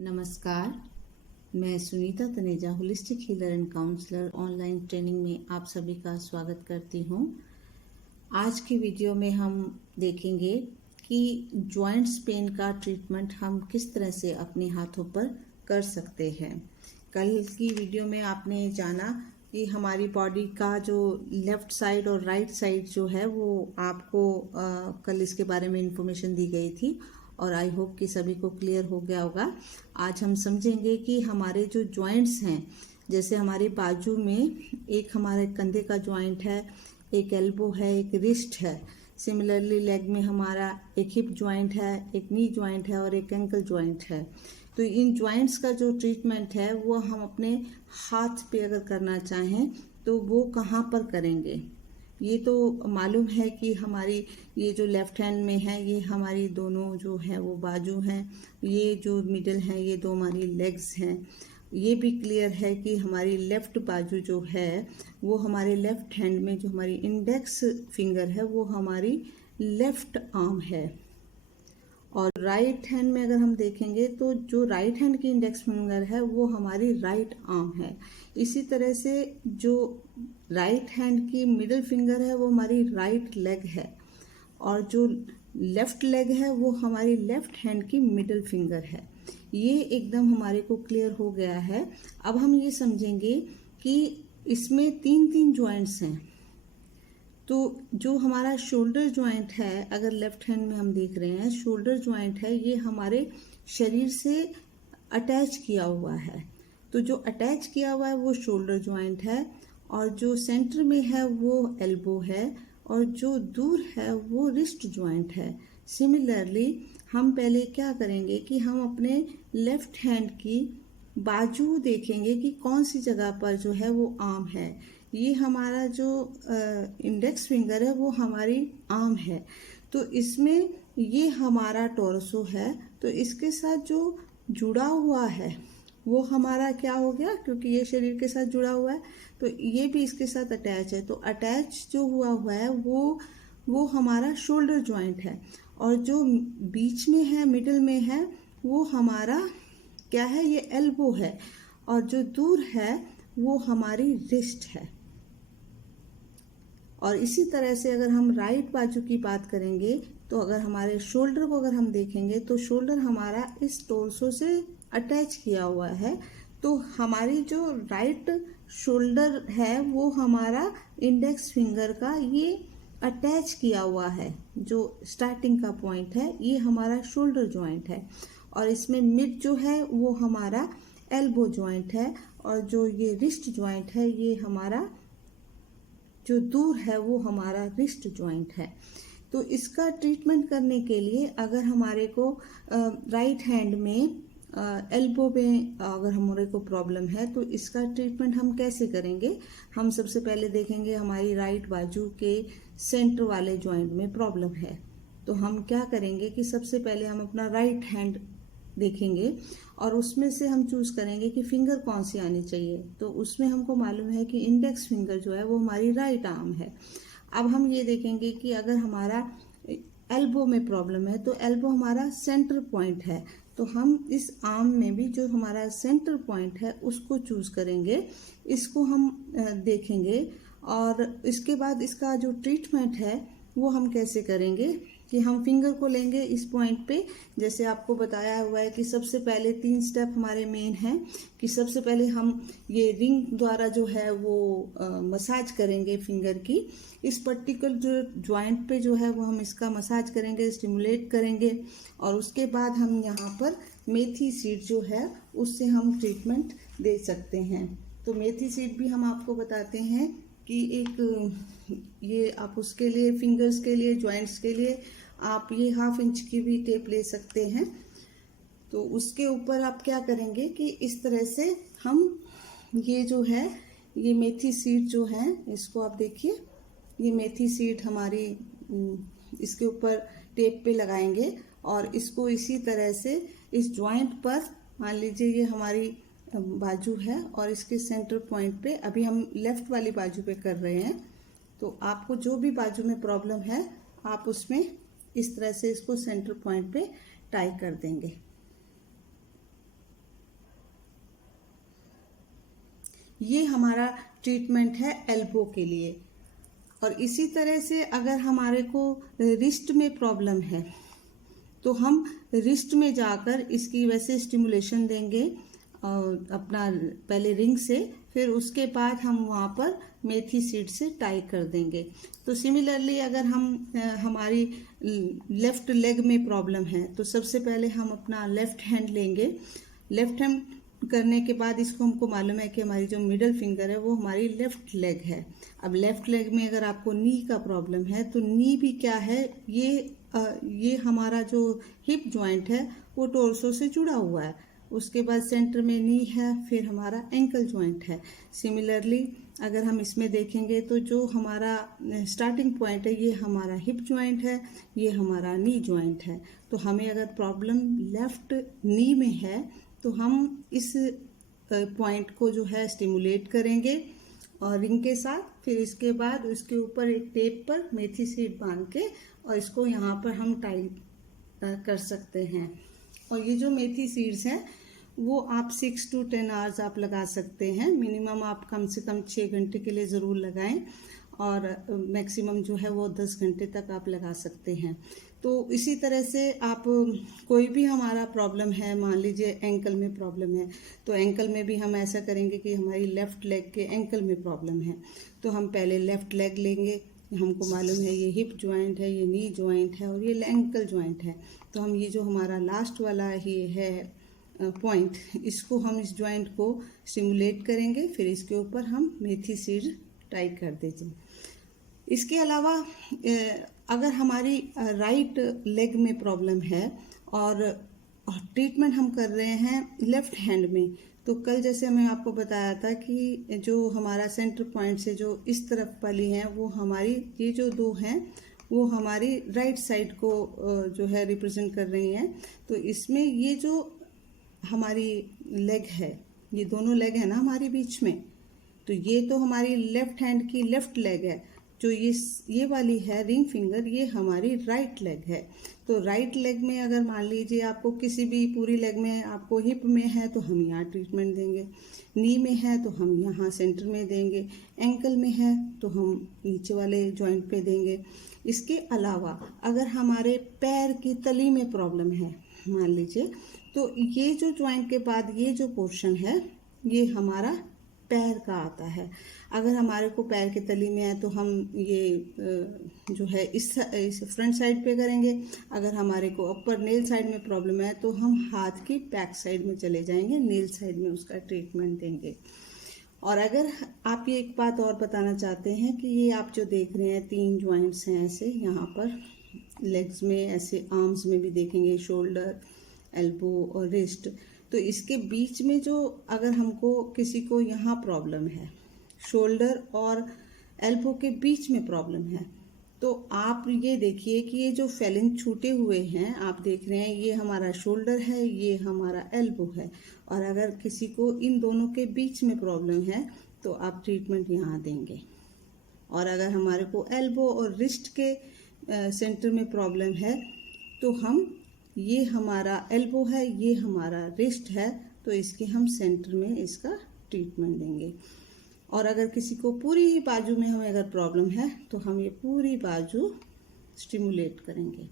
नमस्कार, मैं Sunita Taneja holistic healer and counsellor online training में आप सभी का स्वागत करती हूँ। आज की वीडियो में हम देखेंगे कि जॉइंट्स पेन का ट्रीटमेंट हम किस तरह से अपने हाथों पर कर सकते हैं। कल की वीडियो में आपने जाना कि हमारी बॉडी का जो लेफ़्ट साइड और राइट साइड जो है वो आपको कल इसके बारे में इंफॉर्मेशन दी गई थी और आई होप कि सभी को क्लियर हो गया होगा। आज हम समझेंगे कि हमारे जो जॉइंट्स हैं, जैसे हमारे बाजू में एक हमारे कंधे का जॉइंट है, एक एल्बो है, एक रिस्ट है। सिमिलरली लेग में हमारा एक हिप जॉइंट है, एक नी जॉइंट है और एक एंकल जॉइंट है। तो इन जॉइंट्स का जो ट्रीटमेंट है वो हम अपने हाथ पे अगर करना चाहें तो वो कहाँ पर करेंगे। ये तो मालूम है कि हमारी ये जो लेफ्ट हैंड में है ये हमारी दोनों जो है वो बाजू हैं, ये जो मिडल हैं ये दो हमारी लेग्स हैं। ये भी क्लियर है कि हमारी लेफ्ट बाजू जो है वो हमारे लेफ्ट हैंड में जो हमारी इंडेक्स फिंगर है वो हमारी लेफ्ट आर्म है। और राइट हैंड में अगर हम देखेंगे तो जो राइट हैंड की इंडेक्स फिंगर है वो हमारी राइट आर्म है। इसी तरह से जो राइट हैंड की मिडिल फिंगर है वो हमारी राइट लेग है और जो लेफ्ट लेग है वो हमारी लेफ्ट हैंड की मिडिल फिंगर है। ये एकदम हमारे को क्लियर हो गया है। अब हम ये समझेंगे कि इसमें तीन तीन जॉइंट्स हैं। तो जो हमारा शोल्डर जॉइंट है, अगर लेफ्ट हैंड में हम देख रहे हैं, शोल्डर जॉइंट है ये हमारे शरीर से अटैच किया हुआ है। तो जो अटैच किया हुआ है वो शोल्डर जॉइंट है और जो सेंटर में है वो एल्बो है और जो दूर है वो रिस्ट जॉइंट है। सिमिलरली हम पहले क्या करेंगे कि हम अपने लेफ्ट हैंड की बाजू देखेंगे कि कौन सी जगह पर जो है वो आर्म है। ये हमारा जो इंडेक्स फिंगर है वो हमारी आर्म है। तो इसमें ये हमारा टॉर्सो है। तो इसके साथ जो जुड़ा हुआ है वो हमारा क्या हो गया, क्योंकि ये शरीर के साथ जुड़ा हुआ है तो ये भी इसके साथ अटैच है। तो अटैच जो हुआ है वो हमारा शोल्डर जॉइंट है और जो बीच में है, मिडिल में है, वो हमारा क्या है, ये एल्बो है और जो दूर है वो हमारी रिस्ट है। और इसी तरह से अगर हम राइट बाजू की बात करेंगे तो अगर हमारे शोल्डर को अगर हम देखेंगे तो शोल्डर हमारा इस टोर्सो से अटैच किया हुआ है। तो हमारी जो राइट शोल्डर है वो हमारा इंडेक्स फिंगर का ये अटैच किया हुआ है। जो स्टार्टिंग का पॉइंट है ये हमारा शोल्डर जॉइंट है और इसमें मिड जो है वो हमारा एल्बो जॉइंट है और जो ये रिस्ट जॉइंट है ये हमारा जो दूर है वो हमारा रिस्ट जॉइंट है। तो इसका ट्रीटमेंट करने के लिए अगर हमारे को राइट हैंड में एल्बो में अगर हमारे को प्रॉब्लम है तो इसका ट्रीटमेंट हम कैसे करेंगे। हम सबसे पहले देखेंगे हमारी राइट बाजू के सेंटर वाले जॉइंट में प्रॉब्लम है। तो हम क्या करेंगे कि सबसे पहले हम अपना राइट हैंड देखेंगे और उसमें से हम चूज करेंगे कि फिंगर कौन सी आनी चाहिए। तो उसमें हमको मालूम है कि इंडेक्स फिंगर जो है वो हमारी राइट आर्म है। अब हम ये देखेंगे कि अगर हमारा एल्बो में प्रॉब्लम है तो एल्बो हमारा सेंटर पॉइंट है। तो हम इस आर्म में भी जो हमारा सेंटर पॉइंट है उसको चूज करेंगे, इसको हम देखेंगे और इसके बाद इसका जो ट्रीटमेंट है वो हम कैसे करेंगे कि हम फिंगर को लेंगे इस पॉइंट पे। जैसे आपको बताया हुआ है कि सबसे पहले 3 स्टेप हमारे मेन हैं कि सबसे पहले हम ये रिंग द्वारा जो है वो मसाज करेंगे फिंगर की। इस पर्टिकुलर जो जॉइंट पे जो है वो हम इसका मसाज करेंगे, स्टिमुलेट करेंगे और उसके बाद हम यहाँ पर मेथी सीड जो है उससे हम ट्रीटमेंट दे सकते हैं। तो मेथी सीड भी हम आपको बताते हैं कि एक ये आप उसके लिए फिंगर्स के लिए, जॉइंट्स के लिए आप ये 1/2 इंच की भी टेप ले सकते हैं। तो उसके ऊपर आप क्या करेंगे कि इस तरह से हम ये जो है ये मेथी सीड जो है इसको आप देखिए, ये मेथी सीड हमारी इसके ऊपर टेप पे लगाएंगे और इसको इसी तरह से इस जॉइंट पर, मान लीजिए ये हमारी बाजू है और इसके सेंटर पॉइंट पे, अभी हम लेफ्ट वाली बाजू पे कर रहे हैं। तो आपको जो भी बाजू में प्रॉब्लम है आप उसमें इस तरह से इसको सेंटर पॉइंट पे टाई कर देंगे। ये हमारा ट्रीटमेंट है एल्बो के लिए। और इसी तरह से अगर हमारे को रिस्ट में प्रॉब्लम है तो हम रिस्ट में जाकर इसकी वैसे स्टिमुलेशन देंगे अपना पहले रिंग से, फिर उसके बाद हम वहाँ पर मेथी सीड से टाई कर देंगे। तो सिमिलरली अगर हमारी लेफ्ट लेग में प्रॉब्लम है तो सबसे पहले हम अपना लेफ्ट हैंड लेंगे। लेफ्ट हैंड करने के बाद इसको हमको मालूम है कि हमारी जो मिडल फिंगर है वो हमारी लेफ्ट लेग है। अब लेफ्ट लेग में अगर आपको नी का प्रॉब्लम है तो नी भी क्या है, ये हमारा जो हिप जॉइंट है वो टोर्सो से जुड़ा हुआ है। उसके बाद सेंटर में नी है, फिर हमारा एंकल जॉइंट है। सिमिलरली अगर हम इसमें देखेंगे तो जो हमारा स्टार्टिंग पॉइंट है ये हमारा हिप जॉइंट है, ये हमारा नी जॉइंट है। तो हमें अगर प्रॉब्लम लेफ्ट नी में है तो हम इस पॉइंट को जो है स्टिमुलेट करेंगे और रिंग के साथ। फिर इसके बाद उसके ऊपर एक टेप पर मेथी सीड बांध के और इसको यहाँ पर हम टाई कर सकते हैं। और ये जो मेथी सीड्स हैं वो आप 6 to 10 आवर्स आप लगा सकते हैं। मिनिमम आप कम से कम 6 घंटे के लिए ज़रूर लगाएं और मैक्सिमम जो है वो 10 घंटे तक आप लगा सकते हैं। तो इसी तरह से आप कोई भी हमारा प्रॉब्लम है, मान लीजिए एंकल में प्रॉब्लम है तो एंकल में भी हम ऐसा करेंगे कि हमारी लेफ़्ट लेग के एंकल में प्रॉब्लम है तो हम पहले लेफ़्ट लेग लेंगे। हमको मालूम है ये हिप जॉइंट है, ये नी जॉइंट है और ये एंकल जॉइंट है। तो हम ये जो हमारा लास्ट वाला ये है पॉइंट, इसको हम इस जॉइंट को स्टिमुलेट करेंगे, फिर इसके ऊपर हम मेथी सीड टाई कर दीजिए। इसके अलावा अगर हमारी राइट लेग में प्रॉब्लम है और ट्रीटमेंट हम कर रहे हैं लेफ्ट हैंड में, तो कल जैसे मैं आपको बताया था कि जो हमारा सेंटर पॉइंट से जो इस तरफ वाली हैं वो हमारी ये जो दो हैं वो हमारी राइट साइड को जो है रिप्रेजेंट कर रही हैं। तो इसमें ये जो हमारी लेग है, ये दोनों लेग है ना हमारी बीच में, तो ये तो हमारी लेफ्ट हैंड की लेफ्ट लेग है। जो ये वाली है रिंग फिंगर, ये हमारी राइट लेग है। तो राइट लेग में अगर मान लीजिए आपको किसी भी पूरी लेग में आपको हिप में है तो हम यहाँ ट्रीटमेंट देंगे, नी में है तो हम यहाँ सेंटर में देंगे, एंकल में है तो हम नीचे वाले जॉइंट पे देंगे। इसके अलावा अगर हमारे पैर की तली में प्रॉब्लम है मान लीजिए, तो ये जो जॉइंट के बाद ये जो पोर्शन है ये हमारा पैर का आता है। अगर हमारे को पैर के तली में है तो हम ये जो है इस फ्रंट साइड पे करेंगे। अगर हमारे को अपर नेल साइड में प्रॉब्लम है तो हम हाथ की बैक साइड में चले जाएंगे, नेल साइड में उसका ट्रीटमेंट देंगे। और अगर आप ये एक बात और बताना चाहते हैं कि ये आप जो देख रहे हैं 3 जॉइंट्स हैं ऐसे यहाँ पर लेग्स में, ऐसे आर्म्स में भी देखेंगे, शोल्डर, एल्बो और रिस्ट, तो इसके बीच में जो अगर हमको किसी को यहाँ प्रॉब्लम है, शोल्डर और एल्बो के बीच में प्रॉब्लम है, तो आप ये देखिए कि ये जो फेलिन छूटे हुए हैं आप देख रहे हैं, ये हमारा शोल्डर है, ये हमारा एल्बो है। और अगर किसी को इन दोनों के बीच में प्रॉब्लम है तो आप ट्रीटमेंट यहाँ देंगे। और अगर हमारे को एल्बो और रिस्ट के सेंटर में प्रॉब्लम है तो हम ये हमारा एल्बो है, ये हमारा रिस्ट है, तो इसके हम सेंटर में इसका ट्रीटमेंट देंगे। और अगर किसी को पूरी ही बाजू में हमें अगर प्रॉब्लम है तो हम ये पूरी बाजू स्टिमुलेट करेंगे।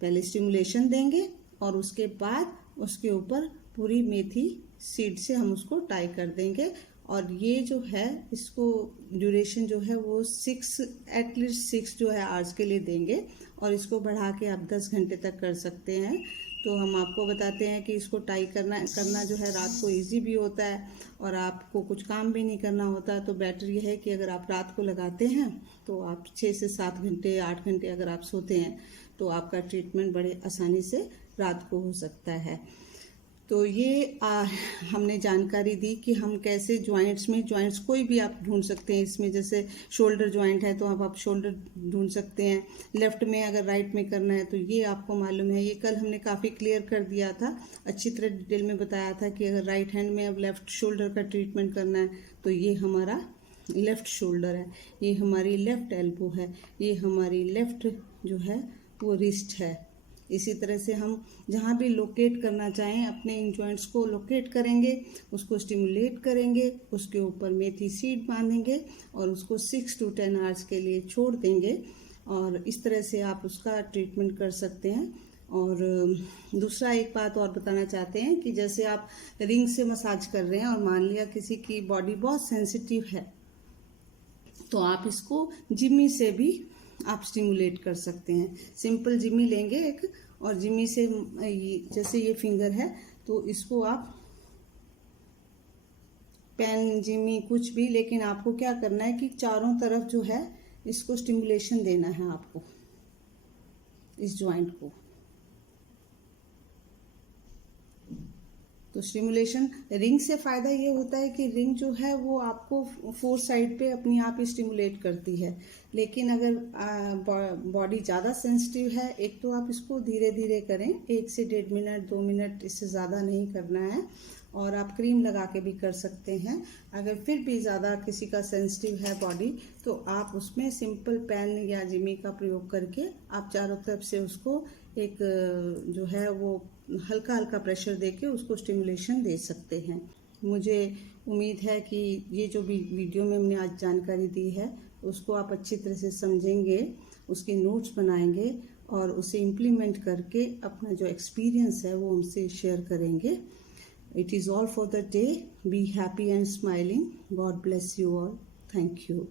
पहले स्टिमुलेशन देंगे और उसके बाद उसके ऊपर पूरी मेथी सीड से हम उसको टाई कर देंगे। और ये जो है इसको ड्यूरेशन जो है वो 6 एटलीस्ट 6 जो है आवर्स के लिए देंगे और इसको बढ़ा के आप 10 घंटे तक कर सकते हैं। तो हम आपको बताते हैं कि इसको टाई करना जो है रात को इजी भी होता है और आपको कुछ काम भी नहीं करना होता। तो बेटर ये है कि अगर आप रात को लगाते हैं तो आप 6 से 7 घंटे 8 घंटे अगर आप सोते हैं तो आपका ट्रीटमेंट बड़े आसानी से रात को हो सकता है। तो ये हमने जानकारी दी कि हम कैसे जॉइंट्स कोई भी आप ढूंढ सकते हैं। इसमें जैसे शोल्डर जॉइंट है तो आप शोल्डर ढूंढ सकते हैं, लेफ्ट में अगर राइट में करना है तो ये आपको मालूम है। ये कल हमने काफ़ी क्लियर कर दिया था, अच्छी तरह डिटेल में बताया था कि अगर राइट हैंड में अब लेफ्ट शोल्डर का ट्रीटमेंट करना है तो ये हमारा लेफ्ट शोल्डर है, ये हमारी लेफ्ट एल्बो है, ये हमारी लेफ्ट जो है वो रिस्ट है। इसी तरह से हम जहाँ भी लोकेट करना चाहें अपने इन जॉइंट्स को लोकेट करेंगे, उसको स्टिमुलेट करेंगे, उसके ऊपर मेथी सीड बांधेंगे और उसको 6 to 10 आवर्स के लिए छोड़ देंगे। और इस तरह से आप उसका ट्रीटमेंट कर सकते हैं। और दूसरा एक बात और बताना चाहते हैं कि जैसे आप रिंग से मसाज कर रहे हैं और मान लिया किसी की बॉडी बहुत सेंसिटिव है, तो आप इसको जिम्मी से भी आप स्टिमुलेट कर सकते हैं। सिंपल जिम्मी लेंगे एक, और जिम्मी से जैसे ये फिंगर है तो इसको आप पेन जिम्मी कुछ भी, लेकिन आपको क्या करना है कि चारों तरफ जो है इसको स्टिमुलेशन देना है आपको, इस जॉइंट को। तो स्टिमुलेशन रिंग से फ़ायदा ये होता है कि रिंग जो है वो आपको 4 साइड पे अपनी आप ही स्टिमुलेट करती है। लेकिन अगर बॉडी ज़्यादा सेंसिटिव है, एक तो आप इसको धीरे धीरे करें, 1 से 1.5 मिनट 2 मिनट, इससे ज़्यादा नहीं करना है। और आप क्रीम लगा के भी कर सकते हैं। अगर फिर भी ज़्यादा किसी का सेंसिटिव है बॉडी, तो आप उसमें सिंपल पेन या जिमी का प्रयोग करके आप चारों तरफ से उसको एक जो है वो हल्का हल्का प्रेशर देके उसको स्टिमुलेशन दे सकते हैं। मुझे उम्मीद है कि ये जो भी वीडियो में हमने आज जानकारी दी है उसको आप अच्छी तरह से समझेंगे, उसके नोट्स बनाएंगे और उसे इम्प्लीमेंट करके अपना जो एक्सपीरियंस है वो हमसे शेयर करेंगे। It is all for the day. Be happy and smiling. God bless you all. Thank you.